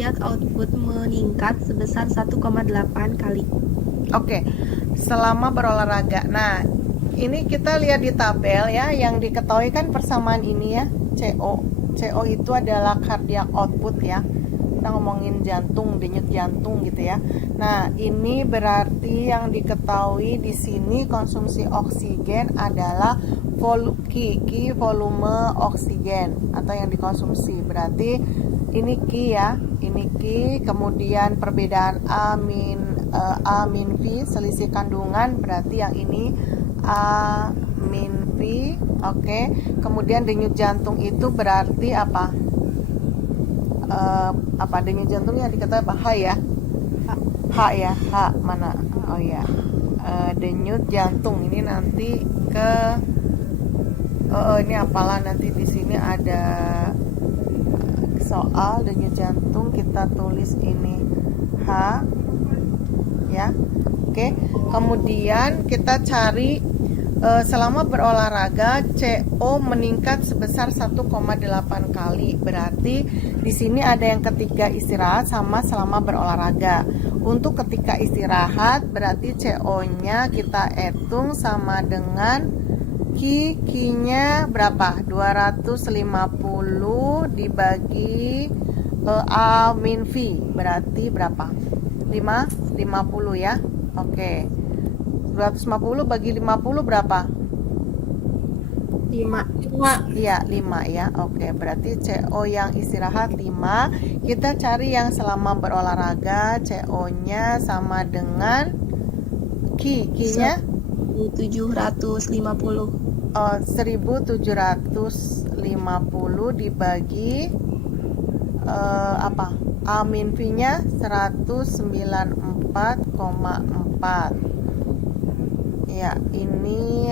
cardiac output meningkat sebesar 1,8 kali. Oke, selama berolahraga. Nah, ini kita lihat di tabel ya, yang diketahui kan persamaan ini ya, CO. CO itu adalah cardiac output ya. Kita ngomongin jantung, denyut jantung gitu ya. Nah, ini berarti yang diketahui di sini konsumsi oksigen adalah volume oksigen atau yang dikonsumsi. Berarti ini Q ya, ini Q, kemudian perbedaan A min V, selisih kandungan, berarti yang ini A min V. Oke. Kemudian denyut jantung itu berarti apa? Denyut jantungnya dikatakan apa? H ya? H ya, H mana? Oh ya, denyut jantung ini nanti ke ini apalah, nanti di sini ada soal denyut jantung, kita tulis ini H ya. Oke. Kemudian kita cari selama berolahraga CO meningkat sebesar 1,8 kali. Berarti di sini ada yang ketika istirahat sama selama berolahraga. Untuk ketika istirahat berarti CO-nya kita hitung sama dengan Q-nya berapa? 250 dibagi A min V berarti berapa? 50 ya. Oke. 250 bagi 50 berapa? 5. Iya, 5 ya. Oke, berarti CO yang istirahat 5. Kita cari yang selama berolahraga, CO-nya sama dengan Q-nya 1750. 1750 dibagi A min V-nya 194,4. Ya, ini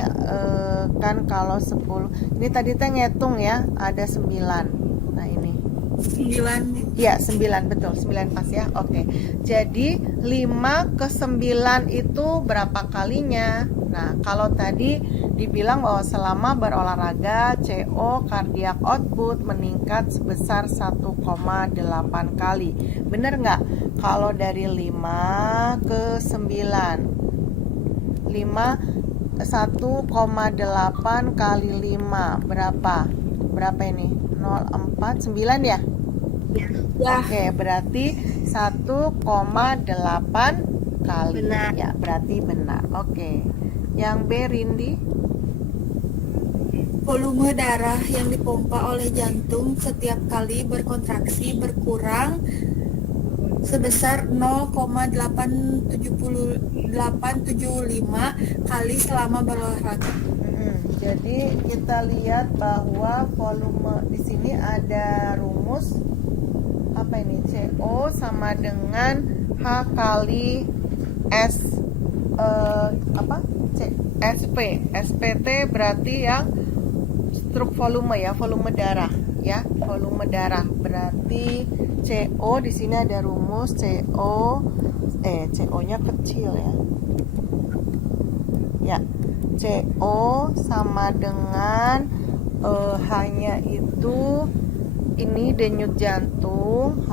kan kalau 10. Ini tadi teh ngitung ya, ada 9. Nah, ini 9. ya, 9 betul, 9 pas ya. Oke. Jadi 5 ke 9 itu berapa kalinya? Nah, kalau tadi dibilang bahwa selama berolahraga CO cardiac output meningkat sebesar 1,8 kali. Bener nggak? Kalau dari 5 ke 9, 1,8 kali 5 berapa? Berapa ini? 0,49 ya? Ya. Oke, berarti 1,8 kali. Benar. Ya, berarti benar. Oke. Yang B, Rindi? Volume darah yang dipompa oleh jantung setiap kali berkontraksi berkurang sebesar 0,875 kali selama berolahraga. Jadi kita lihat bahwa volume di sini ada rumus apa ini? CO sama dengan H kali S SP. SPT berarti yang struk volume ya, volume darah ya, volume darah. Berarti CO di sini ada rumus CO-nya kecil ya. Ya, CO sama dengan H-nya itu ini denyut jantung, H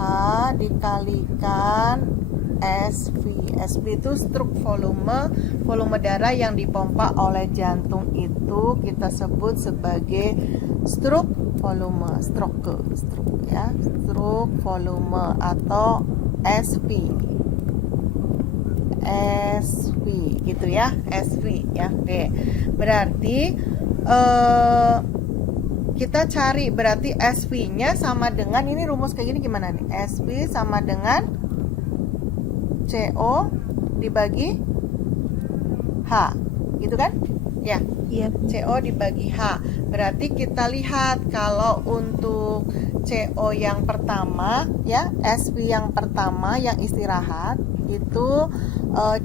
dikalikan SV. SV itu struk volume darah yang dipompa oleh jantung, itu kita sebut sebagai struk volume, stroke ya, struk volume atau SV. SV gitu ya, SV ya. Oke. Berarti kita cari berarti SV-nya sama dengan, ini rumus kayak gini gimana nih? SV sama dengan CO dibagi H. Gitu kan? Ya. Iya. CO dibagi H. Berarti kita lihat kalau untuk CO yang pertama ya, SV yang pertama yang istirahat itu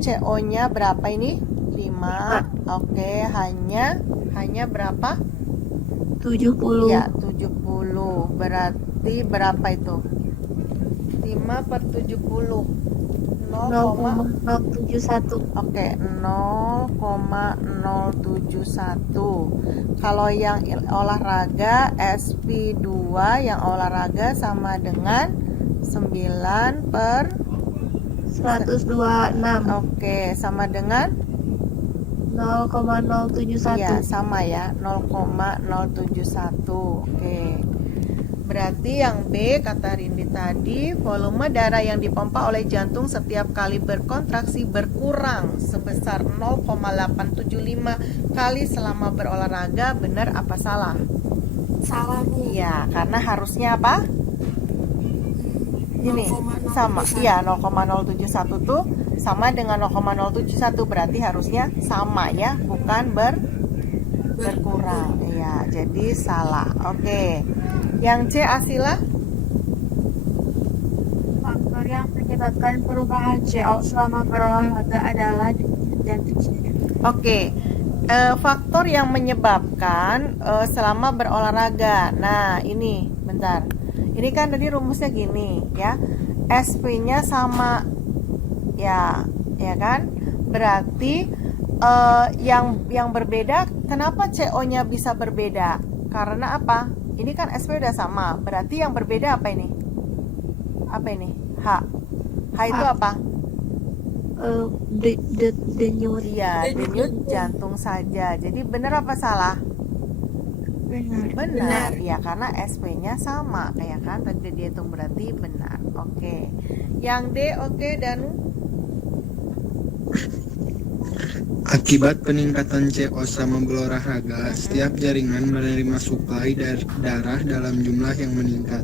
CO-nya berapa ini? 5. Oke, hanya berapa? 70. Ya, 70. Berarti berapa itu? 5 per 70. 0,071. Oke, 0,071. Kalau yang olahraga SP2 yang olahraga sama dengan 9 per 126. Oke, sama dengan 0,071. iya, sama ya, 0,071. Oke. Berarti yang B kata Rindi tadi, volume darah yang dipompa oleh jantung setiap kali berkontraksi berkurang sebesar 0,875 kali selama berolahraga. Benar apa salah? Salah, Bu. Iya, karena harusnya apa? Ini 0,071. sama. Iya, 0,071 tuh sama dengan 0,071, berarti harusnya sama ya, bukan berkurang. Iya, jadi salah. Oke. Yang C, Asila? Faktor yang menyebabkan perubahan CO selama berolahraga adalah dan Oke. Faktor yang menyebabkan selama berolahraga. Nah, ini bentar. Ini kan tadi rumusnya gini ya. SP-nya sama ya, ya kan? Berarti yang berbeda, kenapa CO-nya bisa berbeda? Karena apa? Ini kan SP udah sama. Berarti yang berbeda apa ini? Apa ini? H. H itu apa? denyut. Iya, denyut jantung saja. Jadi benar apa salah? Benar. Benar. Ya, karena SP-nya sama, ya kan? Tadi dihitung berarti benar. Oke. Yang D, oke, Danu? Akibat peningkatan CO selama berolahraga, setiap jaringan menerima suplai darah dalam jumlah yang meningkat.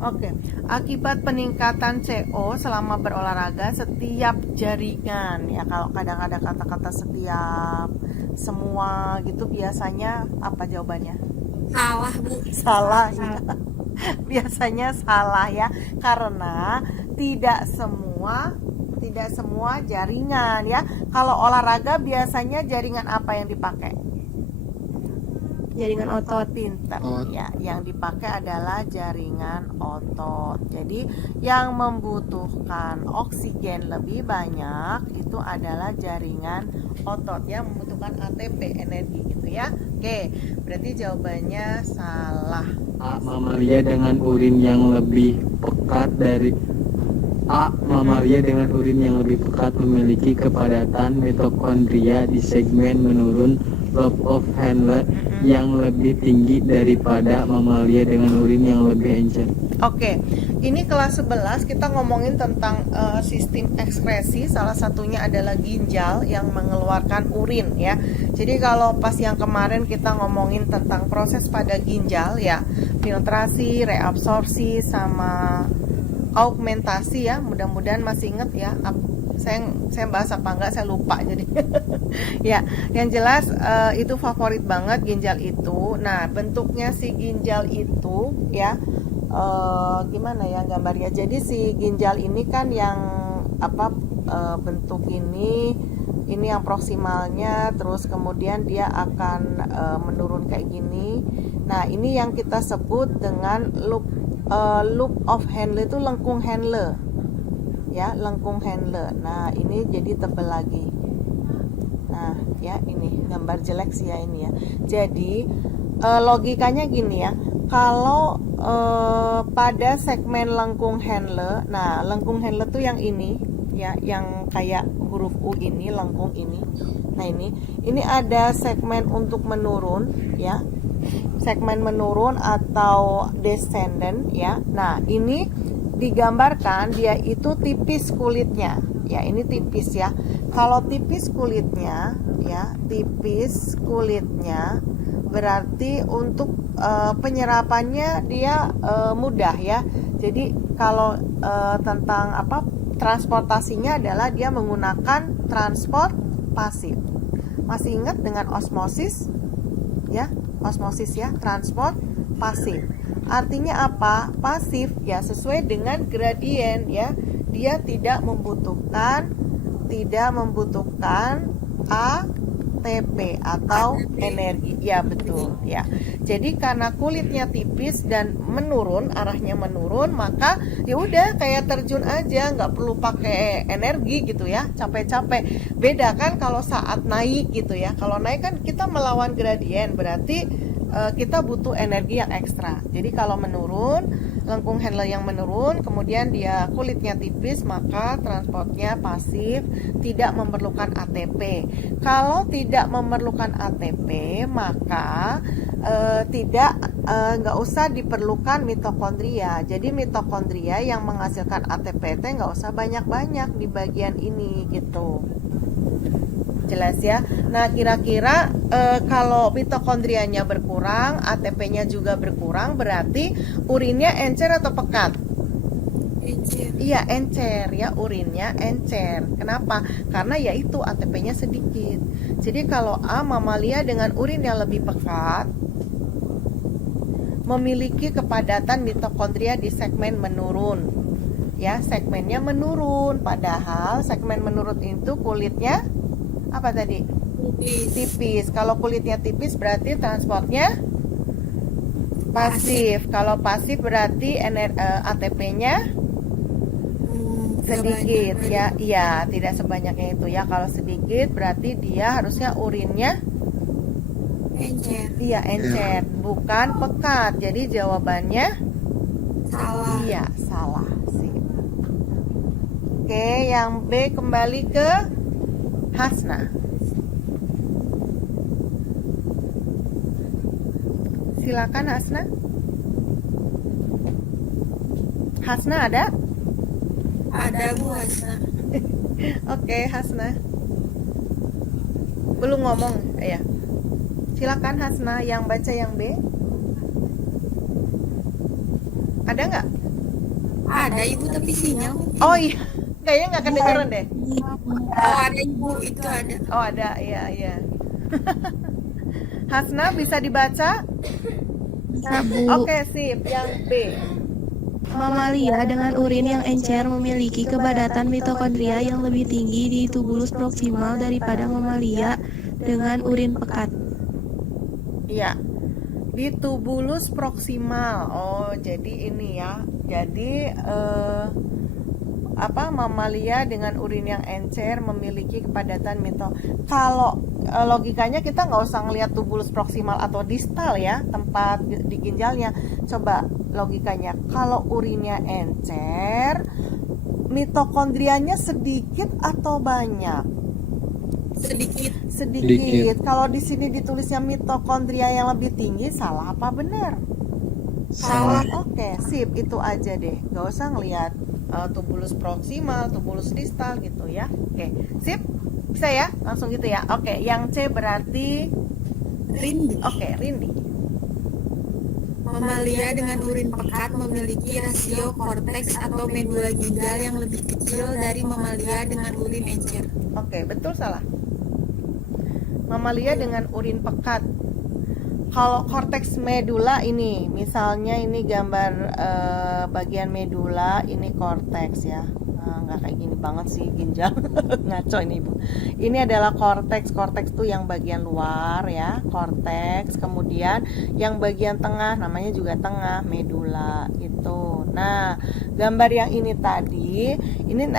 Oke. Akibat peningkatan CO selama berolahraga, setiap jaringan, ya kalau kadang-kadang kata-kata setiap, semua gitu, biasanya apa jawabannya? Salah, Bu. Salah ya. Biasanya salah ya, karena tidak semua jaringan ya. Kalau olahraga biasanya jaringan apa yang dipakai? Jaringan otot. Pinter Otot. ya. Yang dipakai adalah jaringan otot. Jadi yang membutuhkan oksigen lebih banyak itu adalah jaringan otot ya, membutuhkan ATP, energi gitu ya. Oke, berarti jawabannya salah. A. Mamalia dengan urin yang lebih pekat dari Mamalia dengan urin yang lebih pekat memiliki kepadatan mitokondria di segmen menurun lobe of Henle yang lebih tinggi daripada mamalia dengan urin yang lebih encer. Oke, ini kelas 11 kita ngomongin tentang sistem ekskresi. Salah satunya adalah ginjal yang mengeluarkan urin ya. Jadi kalau pas yang kemarin kita ngomongin tentang proses pada ginjal ya, filtrasi, reabsorpsi, sama augmentasi ya. Mudah-mudahan masih inget ya. Saya bahas apa enggak, saya lupa jadi. Ya, yang jelas itu favorit banget ginjal itu. Nah, bentuknya si ginjal itu ya, gimana ya gambarnya? Jadi si ginjal ini kan yang bentuk ini yang proksimalnya, terus kemudian dia akan menurun kayak gini. Nah, ini yang kita sebut dengan loop of Henle, itu lengkung Henle ya, lengkung Henle. Nah, ini jadi tebal lagi. Nah, ya ini gambar jelek sih ya ini ya. Jadi logikanya gini ya. Kalau pada segmen lengkung Henle, nah lengkung Henle tuh yang ini ya, yang kayak huruf U ini, lengkung ini. Nah, ini ada segmen untuk menurun ya. Segmen menurun atau descendant ya. Nah, ini digambarkan dia itu tipis kulitnya ya, ini tipis ya. Kalau tipis kulitnya ya, tipis kulitnya berarti untuk penyerapannya dia mudah ya. Jadi kalau tentang transportasinya adalah dia menggunakan transport pasif. Masih ingat dengan osmosis ya, osmosis ya, transport pasif. Artinya apa? Pasif ya, sesuai dengan gradien ya. Dia tidak membutuhkan ATP atau energi. Ya, betul ya. Jadi karena kulitnya tipis dan menurun, arahnya menurun, maka ya udah kayak terjun aja, nggak perlu pakai energi gitu ya, capek-capek. Beda kan kalau saat naik gitu ya. Kalau naik kan kita melawan gradien, berarti kita butuh energi yang ekstra. Jadi kalau menurun, lengkung Henle yang menurun, kemudian dia kulitnya tipis, maka transportnya pasif, tidak memerlukan ATP. Kalau tidak memerlukan ATP, maka nggak usah diperlukan mitokondria. Jadi mitokondria yang menghasilkan ATP nggak usah banyak-banyak di bagian ini gitu. Jelas ya. Nah, kira-kira kalau mitokondrianya berkurang, ATP-nya juga berkurang, berarti urinnya encer atau pekat? Encer. Iya, encer ya, urinnya encer. Kenapa? Karena yaitu ATP-nya sedikit. Jadi kalau A, mamalia dengan urin yang lebih pekat memiliki kepadatan mitokondria di segmen menurun. Ya, segmennya menurun. Padahal segmen menurun itu kulitnya apa tadi? Tipis. Kalau kulitnya tipis berarti transportnya pasif. Kalau pasif berarti ATP-nya sedikit ya. Iya, tidak sebanyaknya itu ya. Kalau sedikit berarti dia harusnya urinnya Encer. iya encer, bukan pekat. Jadi jawabannya Salah. iya, salah sih. Oke, yang B kembali ke Hasna. Silakan Hasna. Hasna ada? Ada Bu Hasna. Oke, Hasna. Belum ngomong, ya. Silakan Hasna yang baca yang B. Ada nggak? Ada Ibu tapi sinyal. Oh iya, kayaknya nggak kedengeran deh. Oh ada Ibu, itu ada. Oh ada, iya iya. Hasna bisa dibaca? Bisa, Bu. Oke, sip. Yang B. Mamalia dengan urin yang encer memiliki kepadatan mitokondria yang lebih tinggi di tubulus proksimal daripada mamalia dengan urin pekat. Iya. Di tubulus proksimal. Oh, jadi ini ya. Jadi mamalia dengan urin yang encer memiliki kepadatan Kalau logikanya kita nggak usah ngelihat tubulus proksimal atau distal ya, tempat di ginjalnya. Coba logikanya, kalau urinnya encer, mitokondrianya sedikit atau banyak? Sedikit. Kalau di sini ditulisnya mitokondria yang lebih tinggi, salah apa benar? Salah. Oke, sip, itu aja deh. Gak usah ngelihat tubulus proksimal, tubulus distal gitu ya. Oke, sip. Bisa ya? Langsung gitu ya. Oke, yang C berarti Rindi. oke, Rindi. Mamalia dengan urin pekat memiliki rasio korteks atau medula ginjal yang lebih kecil dari mamalia dengan urin encer. Oke, betul salah? Mamalia dengan urin pekat. Kalau korteks medula ini, misalnya ini gambar bagian medula, ini korteks ya. Nggak kayak gini banget sih ginjal. Ngaco ini Ibu. Ini adalah korteks. Korteks tuh yang bagian luar ya, korteks. Kemudian yang bagian tengah namanya juga tengah, medula gitu. Nah, gambar yang ini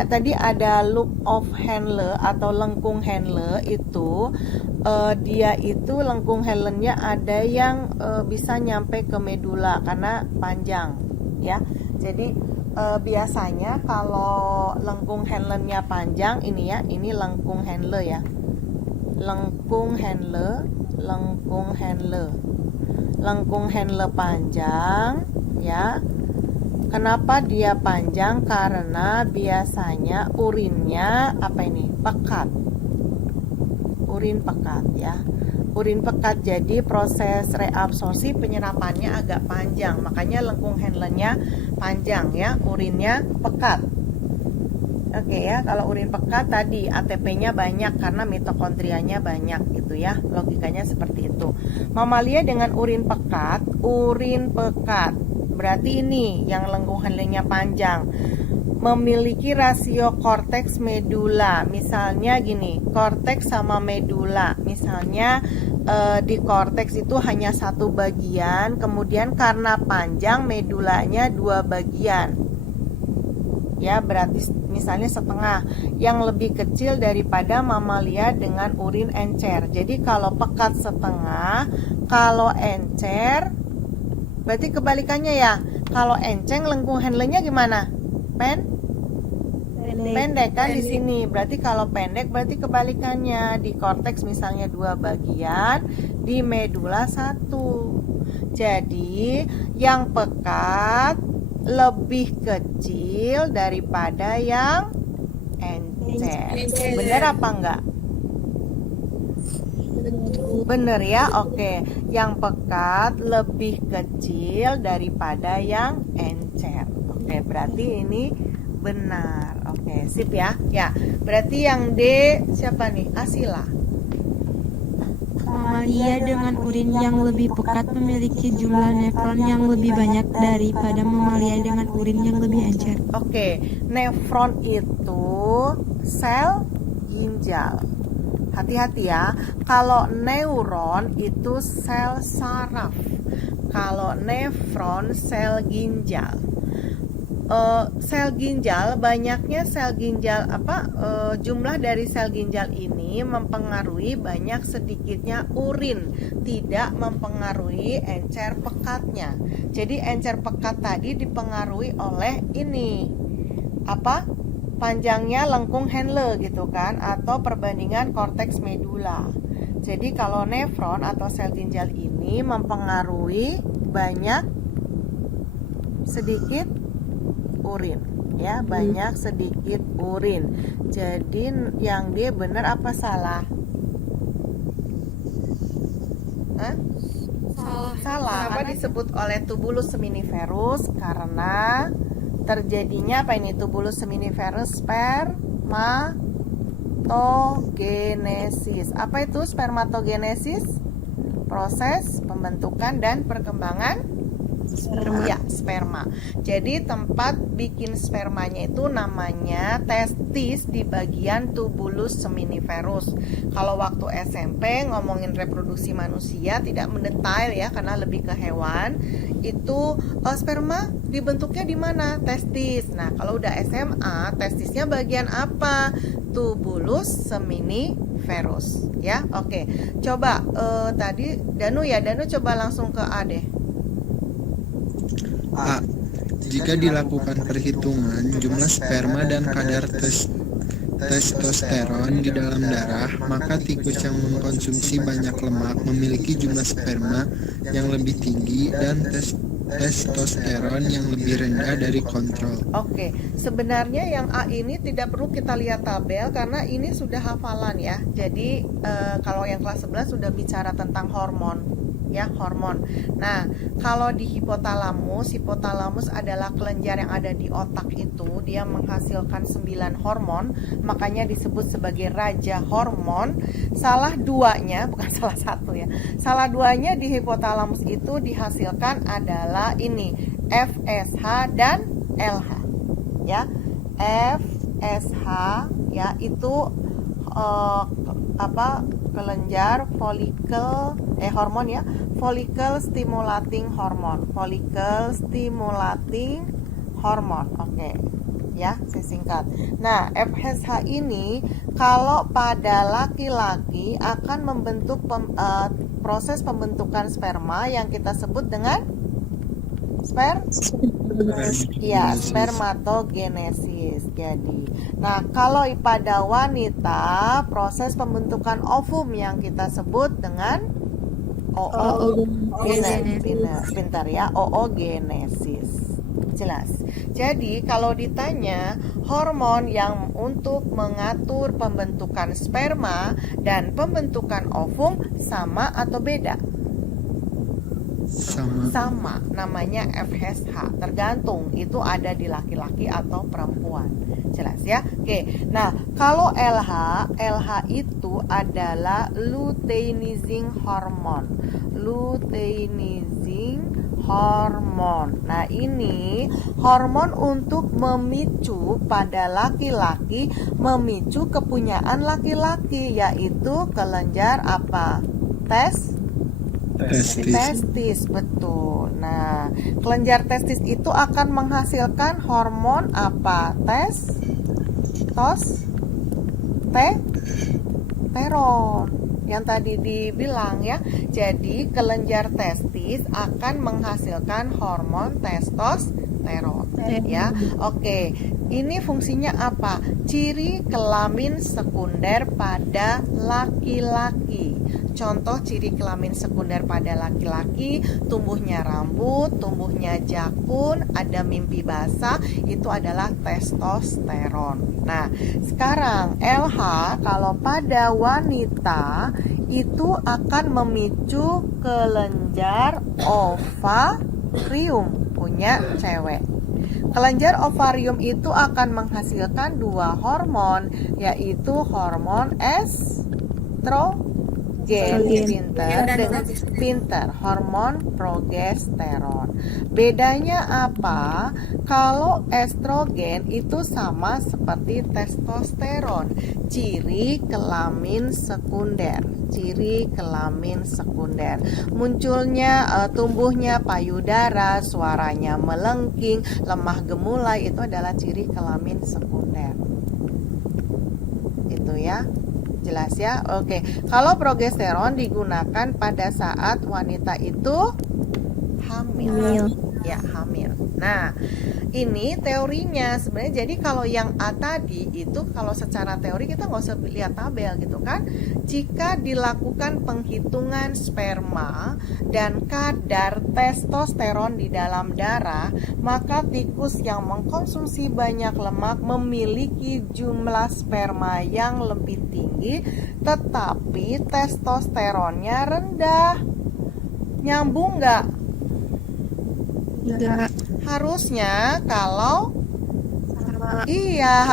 tadi ada loop of Henle atau lengkung Henle itu dia itu lengkung Henle-nya ada yang bisa nyampe ke medula karena panjang ya. Jadi biasanya kalau lengkung Henle-nya panjang ini ya, ini lengkung Henle ya. Lengkung Henle panjang ya. Kenapa dia panjang? Karena biasanya urinnya pekat. Urin pekat ya. Urin pekat, jadi proses reabsorpsi penyerapannya agak panjang. Makanya lengkung Henle-nya panjang ya, urinnya pekat. Oke ya, kalau urin pekat tadi ATP-nya banyak karena mitokondrianya banyak gitu ya. Logikanya seperti itu. Mamalia dengan urin pekat. Berarti ini yang lengkung Henle-nya panjang. Memiliki rasio korteks medula. Misalnya gini, korteks sama medula. Misalnya di korteks itu hanya satu bagian, kemudian karena panjang medulanya dua bagian. ya, berarti misalnya setengah, yang lebih kecil daripada mamalia dengan urin encer. Jadi kalau pekat setengah, kalau encer berarti kebalikannya ya. Kalau enceng lengkung handlenya gimana? Pendek kan di sini. Berarti kalau pendek berarti kebalikannya. Di korteks misalnya 2 bagian, di medula 1. Jadi yang pekat lebih kecil daripada yang encer. Bener apa enggak? Bener ya, oke. Yang pekat lebih kecil daripada yang encer. Oke, berarti ini benar. Oke, sip ya. Ya, berarti yang D siapa nih? Asila. Mamalia dengan urin yang lebih pekat memiliki jumlah nefron yang lebih banyak daripada mamalia dengan urin yang lebih encer. Oke, nefron itu sel ginjal. Hati-hati ya. Kalau neuron itu sel saraf. Kalau nefron sel ginjal. Sel ginjal, banyaknya sel ginjal jumlah dari sel ginjal ini mempengaruhi banyak sedikitnya urin, tidak mempengaruhi encer pekatnya. Jadi encer pekat tadi dipengaruhi oleh ini panjangnya lengkung Henle gitu kan, atau perbandingan korteks medula. Jadi kalau nefron atau sel ginjal ini mempengaruhi banyak sedikit urin, ya, banyak sedikit urin. Jadi yang D benar apa salah? Salah. Kenapa disebut oleh tubulus seminiferus? Karena terjadinya apa ini? Tubulus seminiferus spermatogenesis. Apa itu spermatogenesis? Proses pembentukan dan perkembangan sperma. Jadi tempat bikin spermanya itu namanya testis di bagian tubulus seminiferus. Kalau waktu SMP ngomongin reproduksi manusia tidak mendetail ya, karena lebih ke hewan. Itu sperma dibentuknya di mana? Testis. Nah, kalau udah SMA, testisnya bagian apa? Tubulus seminiferus. Ya, oke. Coba tadi Danu coba langsung ke A deh. A. Jika dilakukan perhitungan jumlah sperma dan kadar testosteron di dalam darah, maka tikus yang mengkonsumsi banyak lemak memiliki jumlah sperma yang lebih tinggi dan testosteron yang lebih rendah dari kontrol. Oke, sebenarnya yang A ini tidak perlu kita lihat tabel karena ini sudah hafalan ya. Jadi kalau yang kelas 11 sudah bicara tentang hormon. Ya, hormon. Nah, kalau di hipotalamus adalah kelenjar yang ada di otak itu, dia menghasilkan 9 hormon, makanya disebut sebagai raja hormon. Salah duanya di hipotalamus itu dihasilkan adalah ini, FSH dan LH. Ya, FSH ya itu kelenjar hormon ya, follicle stimulating hormone. Oke. Ya, saya singkat. Nah, FSH ini kalau pada laki-laki akan membentuk proses pembentukan sperma yang kita sebut dengan spermatogenesis. Jadi, nah kalau pada wanita proses pembentukan ovum yang kita sebut dengan pintar ya, oogenesis. Jelas. Jadi kalau ditanya hormon yang untuk mengatur pembentukan sperma dan pembentukan ovum sama atau beda? Sama, namanya FSH. Tergantung itu ada di laki-laki atau perempuan. Jelas ya? Oke. Nah, kalau LH itu adalah luteinizing hormone. Nah, ini hormon untuk memicu pada laki-laki, memicu kepunyaan laki-laki, yaitu kelenjar apa? Testis. Testis, betul. Nah, kelenjar testis itu akan menghasilkan hormon apa? Testosteron. Yang tadi dibilang ya. Jadi, kelenjar testis akan menghasilkan hormon testosteron. Ya, oke. Ini fungsinya apa? Ciri kelamin sekunder pada laki-laki. Contoh ciri kelamin sekunder pada laki-laki, tumbuhnya rambut, tumbuhnya jakun, ada mimpi basah, itu adalah testosteron. Nah, sekarang LH kalau pada wanita itu akan memicu kelenjar ovarium punya cewek. Kelenjar ovarium itu akan menghasilkan dua hormon, yaitu hormon estrogen, pinter, hormon progesteron. Bedanya apa? Kalau estrogen itu sama seperti testosteron, ciri kelamin sekunder. Munculnya tumbuhnya payudara, suaranya melengking, lemah gemulai, itu adalah ciri kelamin sekunder. Itu ya. Jelas ya? Oke. Kalau progesteron digunakan pada saat wanita itu hamil. Ya, hamil. Nah, ini teorinya sebenarnya. Jadi kalau yang A tadi itu kalau secara teori kita nggak usah lihat tabel gitu kan. Jika dilakukan penghitungan sperma dan kadar testosteron di dalam darah, maka tikus yang mengkonsumsi banyak lemak memiliki jumlah sperma yang lebih tinggi, tetapi testosteronnya rendah. Nyambung nggak? Enggak. Harusnya kalau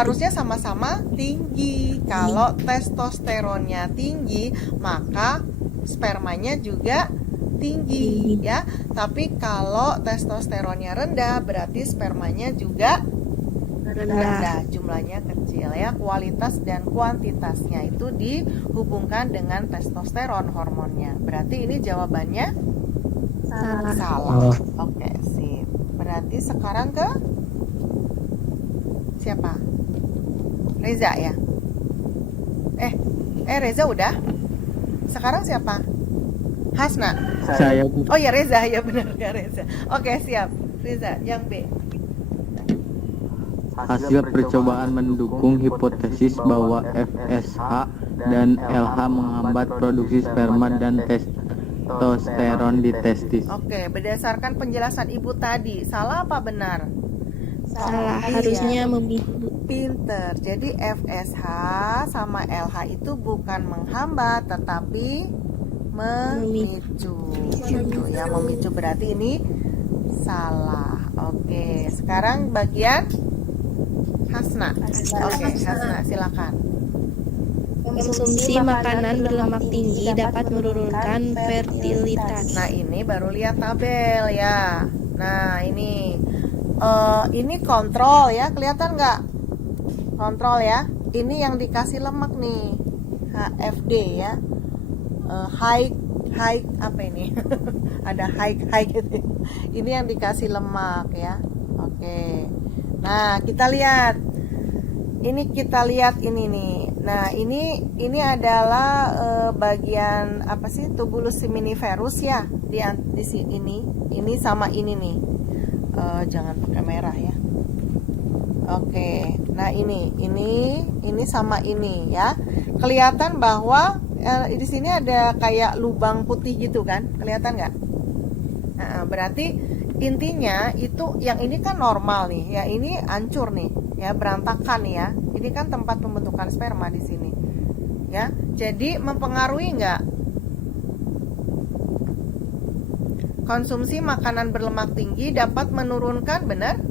harusnya sama-sama tinggi. Kalau testosteronnya tinggi, maka spermanya juga tinggi ya. Tapi kalau testosteronnya rendah, berarti spermanya juga rendah, jumlahnya kecil ya. Kualitas dan kuantitasnya itu dihubungkan dengan testosteron hormonnya. Berarti ini jawabannya salah. Oke, sip. Berarti sekarang ke siapa? Reza ya? Reza udah. Sekarang siapa? Hasna. Saya Bu. Oh ya Reza, ya benar ya Reza. Oke, siap. Reza, yang B. Hasil percobaan mendukung hipotesis bahwa FSH dan LH menghambat produksi sperma dan testosteron di testis. Oke, berdasarkan penjelasan Ibu tadi, salah apa benar? Salah, harusnya memicu. Pinter. Jadi FSH sama LH itu bukan menghambat tetapi memicu. Gitu ya, memicu berarti ini salah. Oke, sekarang bagian Hasna. Oke, Hasna silakan. Konsumsi makanan berlemak tinggi dapat menurunkan fertilitas. Nah, ini baru lihat tabel ya. Nah, ini kontrol ya, kelihatan nggak? Kontrol ya. Ini yang dikasih lemak nih, HFD ya. High apa ini? Ada high gitu. Ini yang dikasih lemak ya. Oke. Nah, kita lihat. Ini kita lihat ini nih. Nah, ini adalah bagian apa sih? Tubulus seminiferus ya. Di sini. Ini sama ini nih. Jangan pakai merah ya. Oke. Nah, ini sama ini ya. Kelihatan bahwa di sini ada kayak lubang putih gitu kan? Kelihatan nggak? Nah, berarti intinya itu yang ini kan normal nih ya, ini hancur nih ya, berantakan nih ya. Ini kan tempat pembentukan sperma di sini ya. Jadi mempengaruhi nggak? Konsumsi makanan berlemak tinggi dapat menurunkan, benar?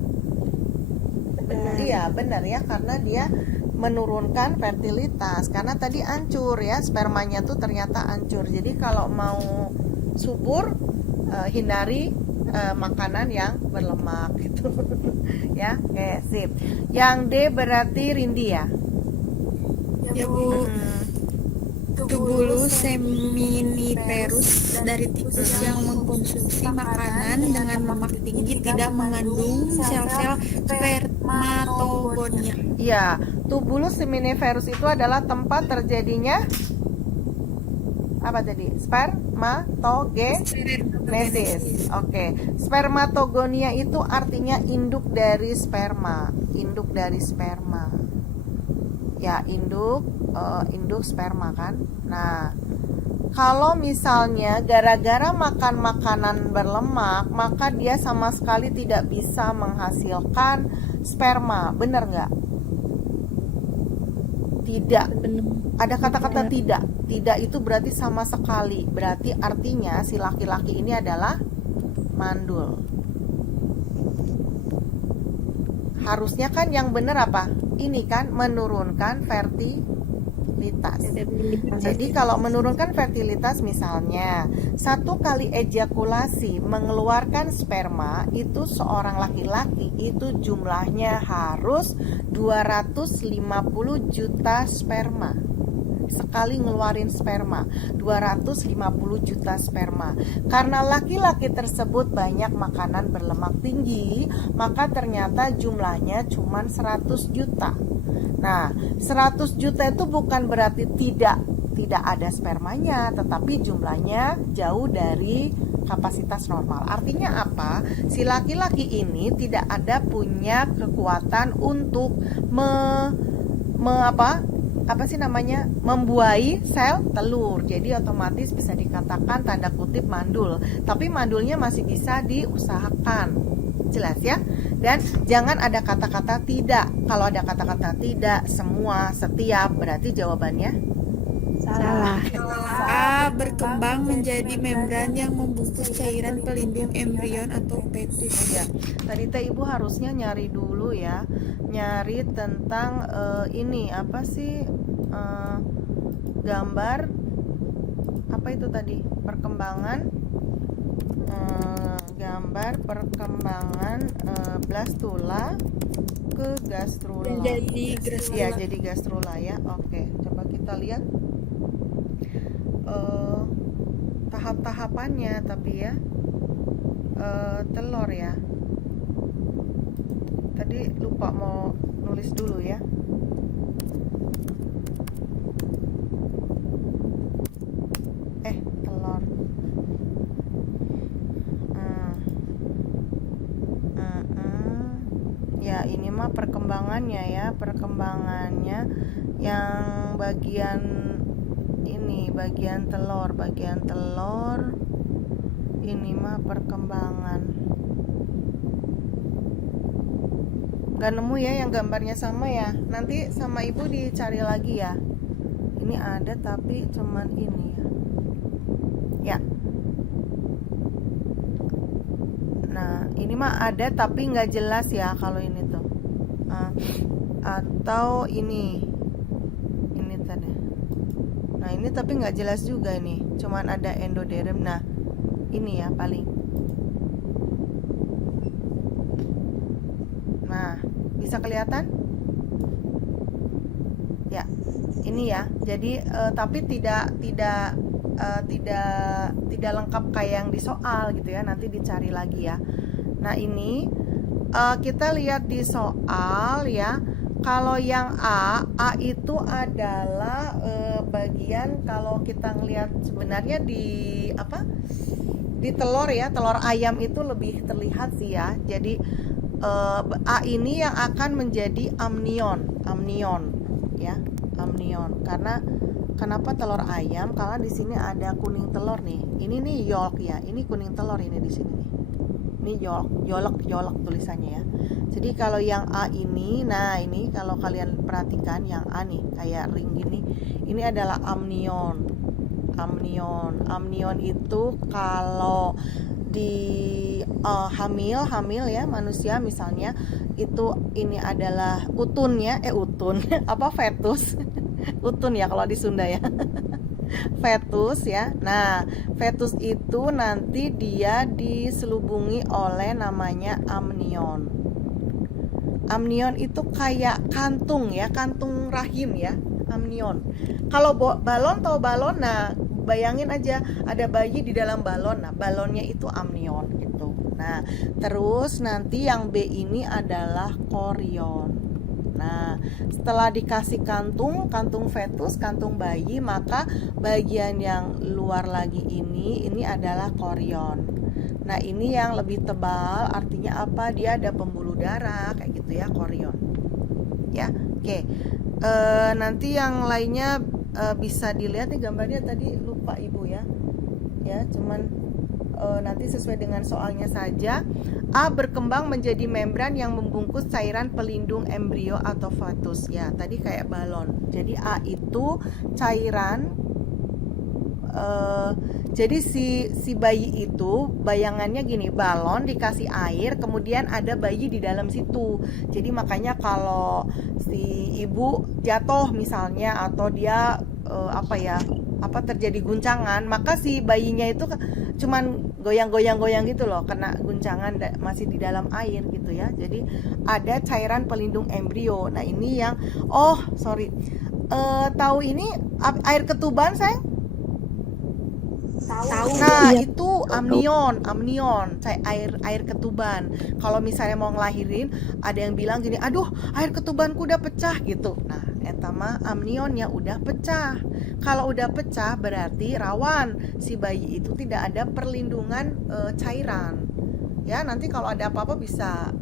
Iya benar ya, karena dia menurunkan fertilitas. Karena tadi hancur ya, spermanya tuh ternyata hancur. Jadi kalau mau subur, hindari makanan yang berlemak gitu. Ya, oke, sip. Yang D berarti Rindi ya. Ya Bu, Tubulus seminiferus dari tikus yang mengkonsumsi makanan dengan lemak tinggi tidak mengandung sel-sel spermatogonia. Ya, tubulus seminiferus itu adalah tempat terjadinya apa tadi? Spermatogenesis. Oke. Spermatogonia itu artinya induk dari sperma. Induk dari sperma. Ya, induk sperma kan. Nah, kalau misalnya gara-gara makan makanan berlemak, maka dia sama sekali tidak bisa menghasilkan sperma. Benar nggak? Tidak. Ada kata-kata tidak. Tidak itu berarti sama sekali. Berarti artinya si laki-laki ini adalah mandul. Harusnya kan yang benar apa? Ini kan menurunkan fertilitas. Jadi kalau menurunkan fertilitas misalnya 1 kali ejakulasi mengeluarkan sperma, itu seorang laki-laki itu jumlahnya harus 250 juta sperma. Sekali ngeluarin sperma 250 juta sperma. Karena laki-laki tersebut banyak makanan berlemak tinggi, maka ternyata jumlahnya cuma 100 juta. Nah, 100 juta itu bukan berarti tidak ada spermanya, tetapi jumlahnya jauh dari kapasitas normal. Artinya apa? Si laki-laki ini tidak ada punya kekuatan untuk membuahi sel telur. Jadi otomatis bisa dikatakan tanda kutip mandul. Tapi mandulnya masih bisa diusahakan. Jelas ya? Dan jangan ada kata-kata tidak. Kalau ada kata-kata tidak, semua, setiap, berarti jawabannya Salah. A. Berkembang menjadi membran yang membungkus cairan pelindung embrion atau fetus. ya. Tadi teh ibu harusnya nyari dulu ya. Nyari tentang ini apa sih gambar apa itu tadi? Perkembangan gambar perkembangan blastula ke gastrula. Menjadi gastrula. Ya, jadi gastrula ya. Oke, coba kita lihat tahap-tahapannya tapi ya. Telur ya. Tadi lupa mau nulis dulu ya. Telur. Ya, ini mah perkembangannya ya, perkembangannya yang bagian ini, bagian telur ini mah perkembangan. Gak nemu ya yang gambarnya sama ya. Nanti sama ibu dicari lagi ya. Ini ada tapi cuman ini ya. Ya. Nah, ini mah ada tapi nggak jelas ya kalau ini tuh. Atau ini tadi. Nah, ini tapi nggak jelas juga ini. Cuman ada endoderm. Nah, ini ya paling. Nah, bisa kelihatan? Ya, ini ya. Jadi tapi tidak lengkap kayak yang di soal gitu ya. Nanti dicari lagi ya. Nah, ini kita lihat di soal ya. Kalau yang A itu adalah bagian kalau kita ngelihat sebenarnya di apa? Di telur ya, telur ayam itu lebih terlihat sih ya. Jadi A ini yang akan menjadi amnion ya, amnion. Karena kenapa telur ayam? Karena di sini ada kuning telur nih. Ini nih yolk ya. Ini kuning telur ini di sini nih. Ini yolk tulisannya ya. Jadi kalau yang A ini, nah ini kalau kalian perhatikan yang A nih kayak ring gini, ini adalah amnion. Amnion itu kalau di hamil ya manusia misalnya itu ini adalah utun apa fetus utun ya kalau di Sunda ya fetus ya. Nah, fetus itu nanti dia diselubungi oleh namanya amnion. Amnion itu kayak kantung ya, kantung rahim ya. amnion. Kalau balon tahu balon, nah bayangin aja ada bayi di dalam balon, nah balonnya itu amnion gitu. Nah terus nanti yang B ini adalah chorion. Nah setelah dikasih kantung fetus, kantung bayi, maka bagian yang luar lagi ini adalah chorion. Nah ini yang lebih tebal, artinya apa? Dia ada pembuluh darah kayak gitu ya, chorion. Ya, oke. Nanti yang lainnya bisa dilihat nih gambarnya, tadi lupa ibu ya. Ya, cuman nanti sesuai dengan soalnya saja. A berkembang menjadi membran yang membungkus cairan pelindung embrio atau fetus. Ya, tadi kayak balon. Jadi A itu cairan. Jadi si bayi itu bayangannya gini, balon dikasih air, kemudian ada bayi di dalam situ. Jadi makanya kalau si ibu jatuh misalnya, atau dia terjadi guncangan, maka si bayinya itu cuman goyang-goyang gitu loh, kena guncangan masih di dalam air gitu ya. Jadi ada cairan pelindung embrio. Nah ini yang tahu ini air ketuban sayang? Nah itu amnion, air ketuban. Kalau misalnya mau ngelahirin, ada yang bilang gini, aduh air ketubanku udah pecah gitu. Nah eta mah amnionnya udah pecah. Kalau udah pecah berarti rawan si bayi itu tidak ada perlindungan cairan. Ya nanti kalau ada apa-apa bisa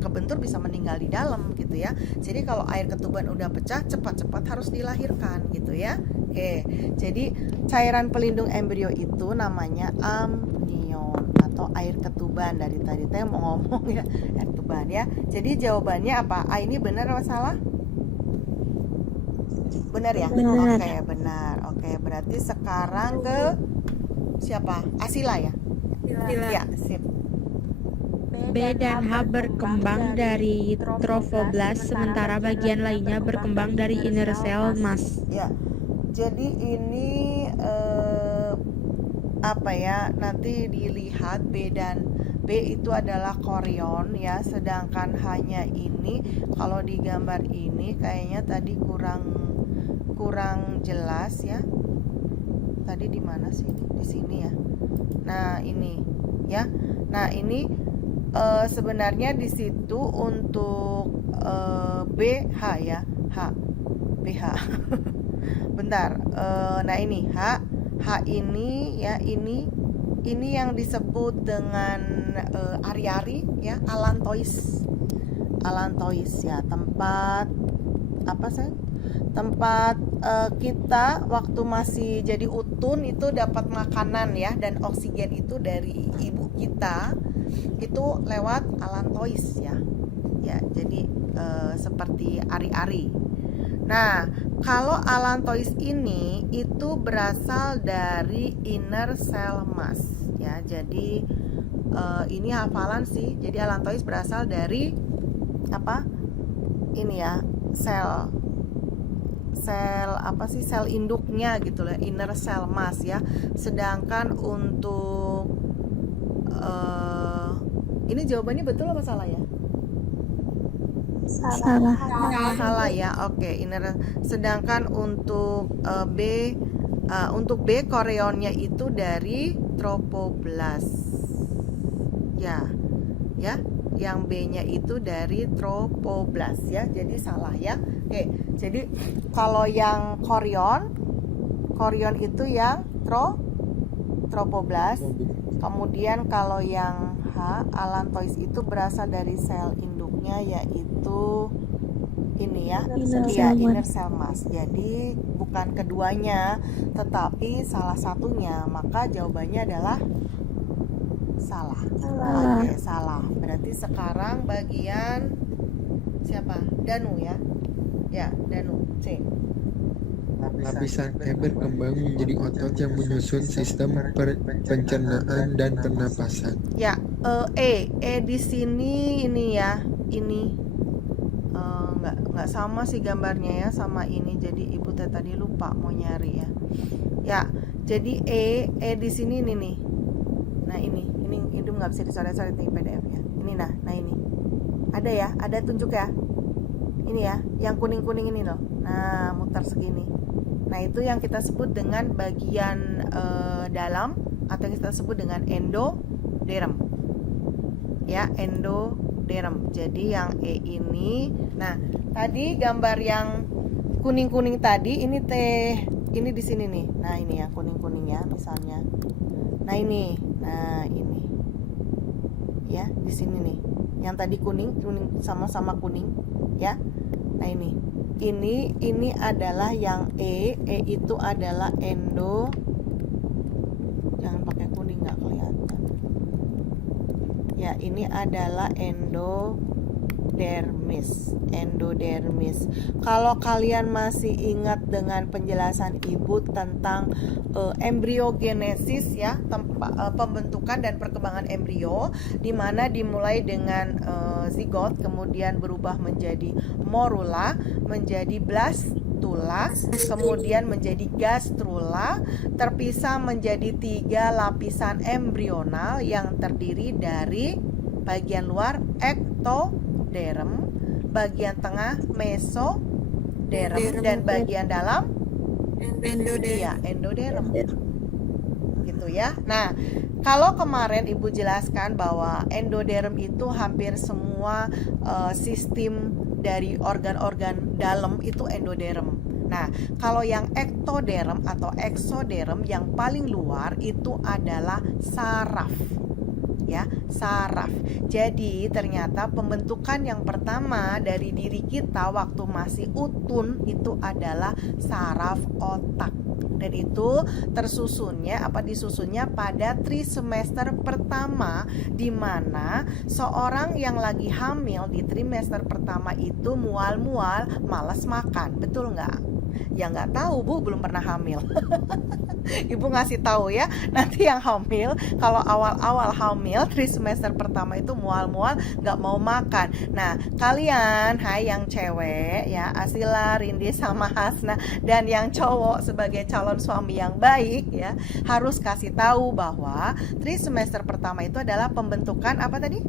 kebentur, bisa meninggal di dalam gitu ya. Jadi kalau air ketuban udah pecah, cepat-cepat harus dilahirkan gitu ya. Oke, jadi cairan pelindung embrio itu namanya amnion atau air ketuban. Dari tadi saya mau ngomong ya, air ketuban ya. Jadi jawabannya apa? A ini benar atau salah? Benar ya? Benar. Oke, benar. Oke, berarti sekarang ke siapa? Asila ya? Ya, sip. B dan H berkembang dari trofoblast, sementara bagian lainnya berkembang dari inner cell mass. Ya. Jadi ini nanti dilihat B dan B itu adalah chorion ya, sedangkan hanya ini kalau di gambar ini kayaknya tadi kurang jelas ya. Tadi di mana sih? Di sini ya. Nah, ini ya. Nah, ini sebenarnya di situ untuk BH ya. BH. Bentar, nah ini H ini ya, ini yang disebut dengan ari-ari ya, allantois ya, tempat kita waktu masih jadi utun itu dapat makanan ya, dan oksigen itu dari ibu kita itu lewat allantois ya, jadi seperti ari-ari. Nah, kalau allantois ini itu berasal dari inner cell mass ya. Jadi ini hafalan sih. Jadi allantois berasal dari apa? Ini ya, sel induknya gitu loh, inner cell mass ya. Sedangkan untuk ini jawabannya betul apa salah ya? Salah ya. Oke, inner. Sedangkan untuk B chorionnya itu dari trofoblast. Ya. Yang B-nya itu dari trofoblast ya. Jadi salah ya. Oke. Jadi kalau yang chorion itu yang trofoblast. Kemudian kalau yang H, allantois itu berasal dari sel induknya, yaitu ini ya, inner cell mass. Jadi bukan keduanya, tetapi salah satunya. Maka jawabannya adalah salah. Oke, salah. Berarti sekarang bagian siapa? Danu ya. Ya, Danu. C. Lapisan E berkembang menjadi otot yang menyusun sistem pencernaan dan pernapasan. Ya, E di sini ini ya, ini nggak sama sih gambarnya ya sama ini. Jadi ibu tadi lupa mau nyari ya. Ya, jadi E di sini ini nih. Nah ini nggak bisa dicoret-coret nih PDF-nya. Ini nah ini ada ya, ada tunjuk ya. Ini ya, yang kuning-kuning ini loh. Nah, muter segini. Nah, itu yang kita sebut dengan bagian dalam atau yang kita sebut dengan endoderm. Ya, endoderm. Jadi yang E ini, nah, tadi gambar yang kuning-kuning tadi ini ini di sini nih. Nah, ini yang kuning-kuning ya misalnya. Nah, ini. Nah, ini. Ya, di sini nih. Yang tadi kuning sama-sama kuning, ya. Nah, ini. Ini adalah yang E itu adalah jangan pakai kuning nggak kelihatan. Ya, ini adalah endodermis. Kalau kalian masih ingat dengan penjelasan Ibu tentang embriogenesis ya, pembentukan dan perkembangan embrio, di mana dimulai dengan zigot, kemudian berubah menjadi morula, menjadi blastula, kemudian menjadi gastrula, terpisah menjadi 3 lapisan embrional yang terdiri dari bagian luar ektoderm, bagian tengah mesoderm, dan bagian dalam endoderm. Gitu ya. Nah, kalau kemarin Ibu jelaskan bahwa endoderm itu hampir semua sistem dari organ-organ dalam itu endoderm. Nah, kalau yang ektoderm atau eksoderm yang paling luar itu adalah saraf. Ya, saraf. Jadi ternyata pembentukan yang pertama dari diri kita waktu masih utun itu adalah saraf otak. Dan itu disusunnya pada trimester pertama, di mana seorang yang lagi hamil di trimester pertama itu mual-mual, malas makan. Betul nggak? Ya nggak tahu, Bu, belum pernah hamil. Ibu ngasih tahu ya, nanti yang hamil, kalau awal-awal hamil trimester pertama itu mual-mual, nggak mau makan. Nah, kalian, hai yang cewek ya, Asila, Rindi, sama Hasna, dan yang cowok sebagai calon suami yang baik ya, harus kasih tahu bahwa trimester pertama itu adalah pembentukan apa tadi?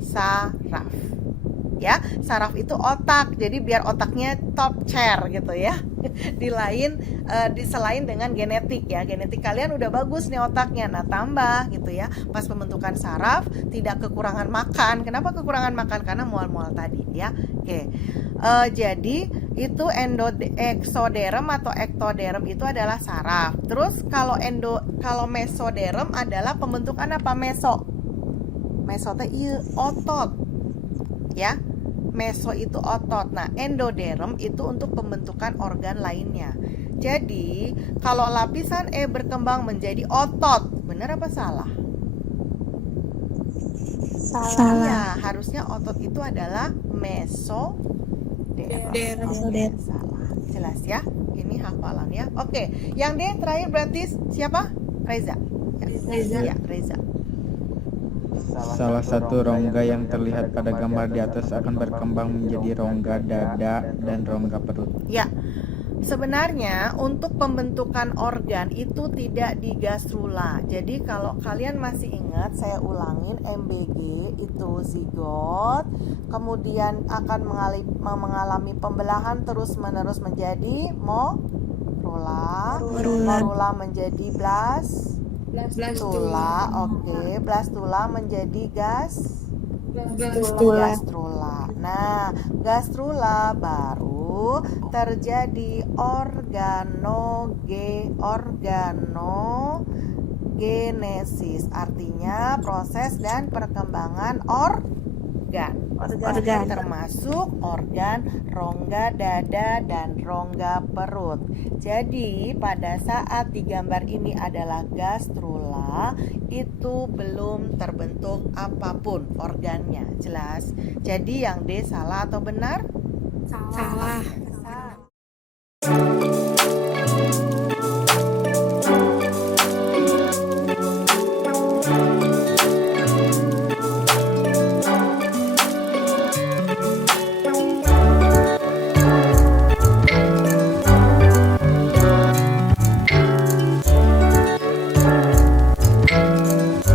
Saraf. Ya, saraf itu otak, jadi biar otaknya top chair gitu ya. Selain dengan genetik ya, genetik kalian udah bagus nih otaknya, nah tambah gitu ya. Pas pembentukan saraf tidak kekurangan makan. Kenapa kekurangan makan? Karena mual-mual tadi ya. Oke, jadi itu eksoderm atau ektoderm itu adalah saraf. Terus kalau mesoderm adalah pembentukan apa? Meso teh otot ya. Meso itu otot. Nah, endoderm itu untuk pembentukan organ lainnya. Jadi, kalau lapisan E berkembang menjadi otot, benar apa salah? Salah. Ya, harusnya otot itu adalah mesoderm. Salah. Jelas ya? Ini hafalan ya. Oke, yang D terakhir berarti siapa? Reza. Ya, Reza. Salah satu rongga yang terlihat pada gambar di atas akan berkembang menjadi rongga dada dan rongga perut. Ya, sebenarnya untuk pembentukan organ itu tidak di gastrula. Jadi kalau kalian masih ingat, saya ulangin, MBG itu zigot, kemudian akan mengalami pembelahan terus-menerus menjadi morula menjadi blastula, oke, blastula menjadi gastrula. Nah, gastrula baru terjadi organogenesis, artinya proses dan perkembangan organ, termasuk organ rongga dada dan rongga perut. Jadi pada saat di gambar ini adalah gastrula, itu belum terbentuk apapun organnya, jelas. Jadi yang D salah atau benar? Salah. Salah.